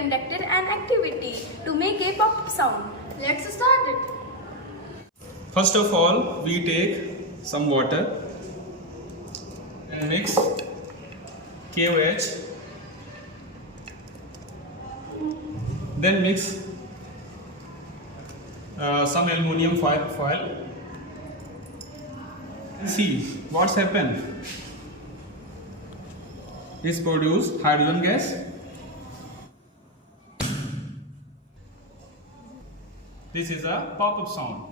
conducted an activity to make a pop sound. Let's start it. First of all, we take some water and mix KOH. Then mix some aluminum foil. See what's happened. This produce hydrogen gas. This is a pop-up sound.